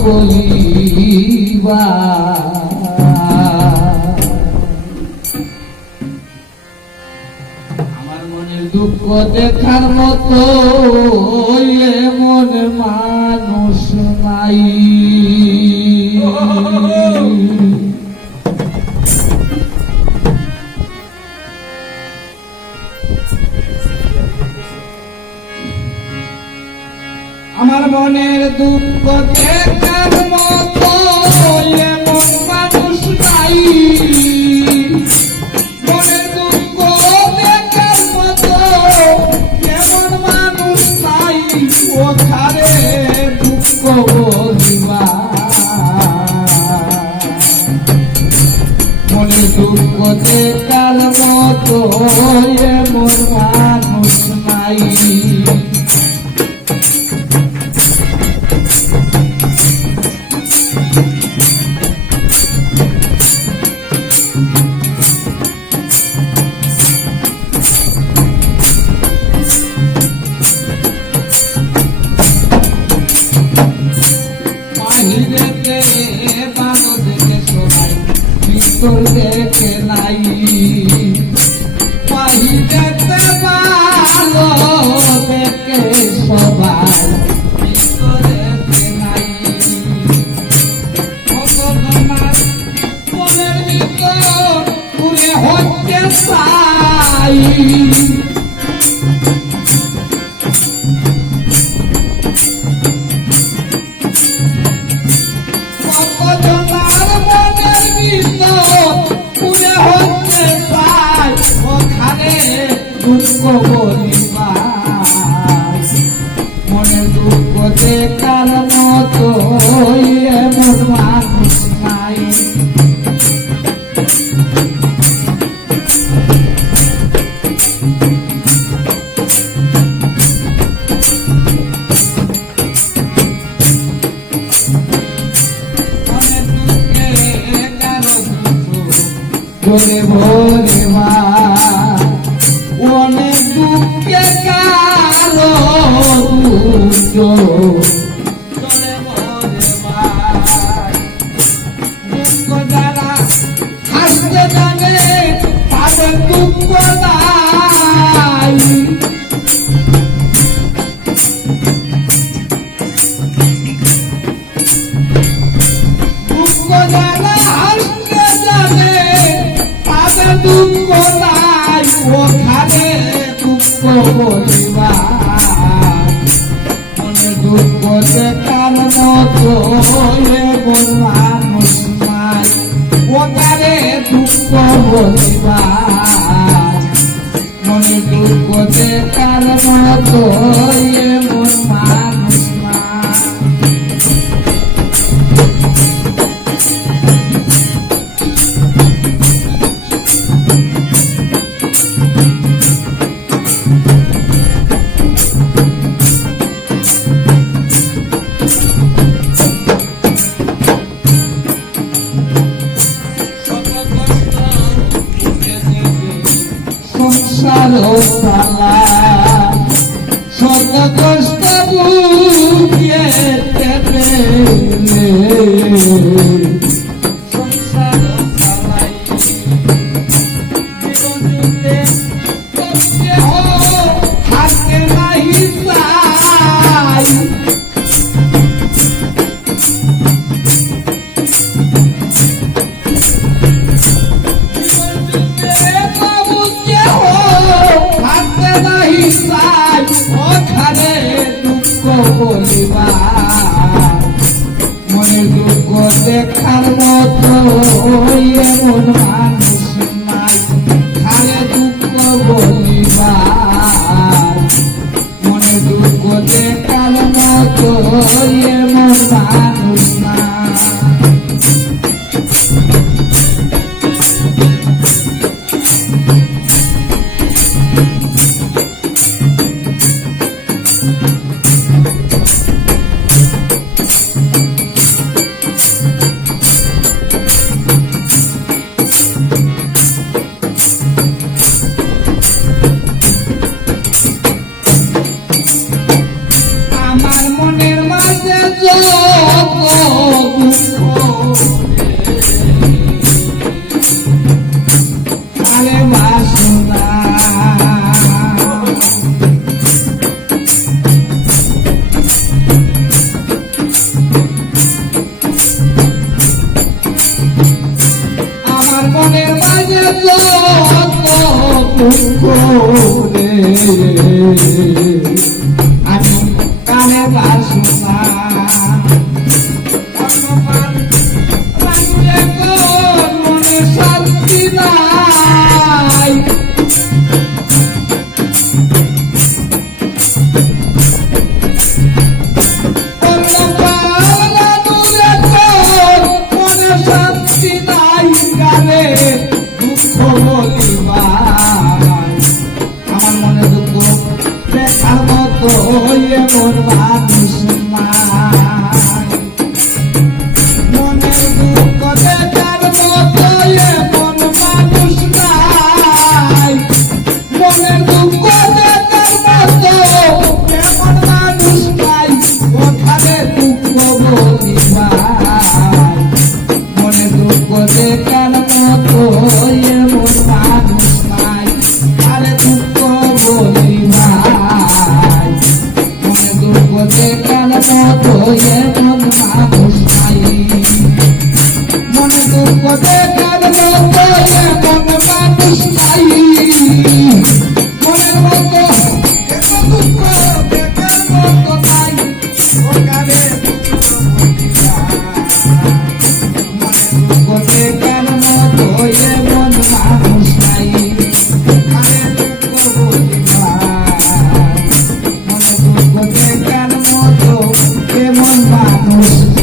বলিবা আমার মনের দুঃখ দেখার মতো এমন মানুষ নাই আমার মনের দুঃখ দেখার মতো এমন মানুষ নাই মনের দুঃখ দেখার মতো এমন মানুষ নাই ওখানে দুঃখ বলিবা মনের দুঃখ দেখার মতো এমন মানুষ নাই দেখে নাই বাহিরেতে ভালো দেখে সবাই ভিতরেতে নাই ভগবানের মনের ভিতর ঘুরে হচ্ছে চাই দুঃখ বলিবা মনের দুঃখ দেখার মতো এমন মানুষ নাই মনের দুঃখে কারো জোরে বলিবা অনেক দুঃখে কারো দুঃখ চলে মরে দুঃখ যারা হাসতে জানে তাদের দুঃখ নাই দুঃখ যারা হাসতে জানে তাদের দুঃখ নাই ওখানে দুঃখ বলিবা মনে দুঃখ দেখার মতো এমন মানুষ নাই ওখানে দুঃখ বলিবা মনে দুঃখ দেখার মতো এমন মানুষ নাই সংসার পালা শত কষ্ট বুঝিয়ে সংসার পালাই জীবন যুদ্ধে করতে হাতে নাহি চাই ওখানে দুঃখ বলিবা মনে দুঃখ দেখার মতো এমন মানুষ নাই খালে দুঃখ বলিবা মনে দুঃখ দেখার মতো এমন মানুষ নাই আমার মনের মাঝে এমন মানুষ নাই মনে দুঃখ দেখার মতো এমন মানুষ নাই মনের মতো এত দুঃখ দেখার মতো নাই ওখানে মনে দুঃখ দেখার মতো এমন মানুষ নাই আরে দুঃখ বুঝি ভাই মনে দুঃখ দেখার মতো এমন মানুষ